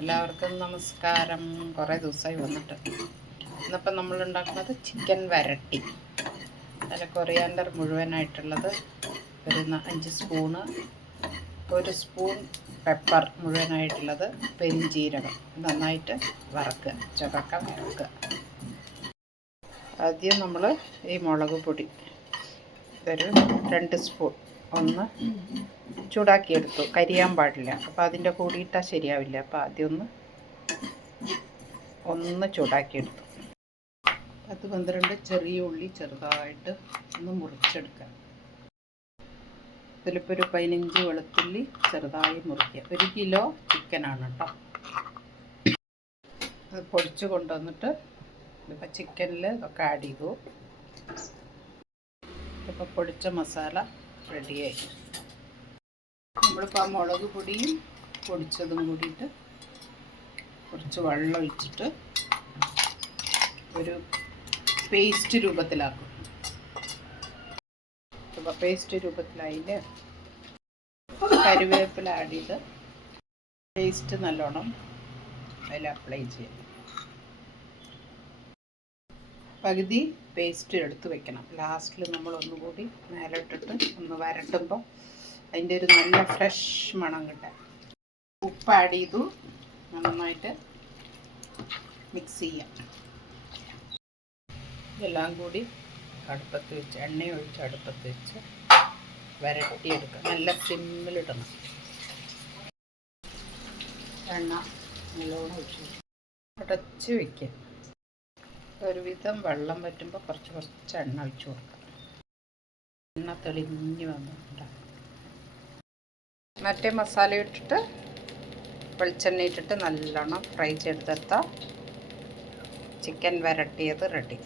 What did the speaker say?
എല്ലാവർക്കും നമസ്കാരം. കുറേ ദിവസമായി വന്നിട്ട്. ഇന്നിപ്പം നമ്മൾ ഉണ്ടാക്കുന്നത് ചിക്കൻ വരട്ടി. അതിൽ കൊറിയാണ്ടർ മുഴുവനായിട്ടുള്ളത് ഒരു 5 സ്പൂണ്, 1 സ്പൂൺ പെപ്പർ മുഴുവനായിട്ടുള്ളത്, പെരിഞ്ജീരകം നന്നായിട്ട് വറക്കുക, ചുവക്ക വറക്കുക. ആദ്യം നമ്മൾ ഈ മുളക് പൊടി ഇതൊരു 2 സ്പൂൺ ഒന്ന് ചൂടാക്കിയെടുത്തു. കരിയാൻ പാടില്ല, അപ്പോൾ അതിൻ്റെ കൂടിയിട്ടാൽ ശരിയാവില്ല. അപ്പോൾ ആദ്യം ഒന്ന് ചൂടാക്കിയെടുത്തു. 10-12 ചെറിയ ഉള്ളി ചെറുതായിട്ട് ഒന്ന് മുറിച്ചെടുക്കുക. ഇതിലിപ്പോൾ ഒരു 15 വെളുത്തുള്ളി ചെറുതായി മുറിക്കുക. 1 കിലോ ചിക്കനാണ് കേട്ടോ. അത് പൊടിച്ച് കൊണ്ടുവന്നിട്ട് ഇതിപ്പോൾ ചിക്കനിൽ ഇതൊക്കെ ആഡ് ചെയ്തു. ഇപ്പോൾ പൊടിച്ച മസാല റെഡിയായി. നമ്മളിപ്പോൾ ആ മുളക് പൊടിയും പൊടിച്ചതും കൂടിയിട്ട് കുറച്ച് വെള്ളം ഒഴിച്ചിട്ട് ഒരു പേസ്റ്റ് രൂപത്തിലാക്കും. ഇപ്പോൾ പേസ്റ്റ് രൂപത്തിലായില്ലേ, കറിവേപ്പില ആഡ് ചെയ്ത് പേസ്റ്റ് നല്ലോണം അതിൽ അപ്ലൈ ചെയ്യാം. പകുതി പേസ്റ്റ് എടുത്ത് വെക്കണം. ലാസ്റ്റിൽ നമ്മൾ ഒന്നുകൂടി മേലിട്ടിട്ട് ഒന്ന് വരട്ടുമ്പോൾ അതിൻ്റെ ഒരു നല്ല ഫ്രഷ് മണം കിട്ടാൻ. ഉപ്പ് ആഡ് ചെയ്തു, നന്നായിട്ട് മിക്സ് ചെയ്യാം. ഇതെല്ലാം കൂടി അടുപ്പത്ത് വെച്ച് എണ്ണ ഒഴിച്ച് അടുപ്പത്ത് വെച്ച് വരട്ടിയെടുക്കുക. നല്ല സിമ്മിലിടണം. എണ്ണ നല്ലോണം ഒഴിച്ച് അടച്ച് വയ്ക്കുക. ഒരുവിധം വെള്ളം വറ്റുമ്പോൾ കുറച്ച് എണ്ണ ഒഴിച്ച് കൊടുക്കുക. എണ്ണ തെളിഞ്ഞ് വന്നിട്ടുണ്ടാകും. മറ്റേ മസാല ഇട്ടിട്ട് വെളിച്ചെണ്ണ ഇട്ടിട്ട് നല്ലോണം ഫ്രൈ ചെയ്തെടുത്താൽ ചിക്കൻ വരട്ടിയത് റെഡി.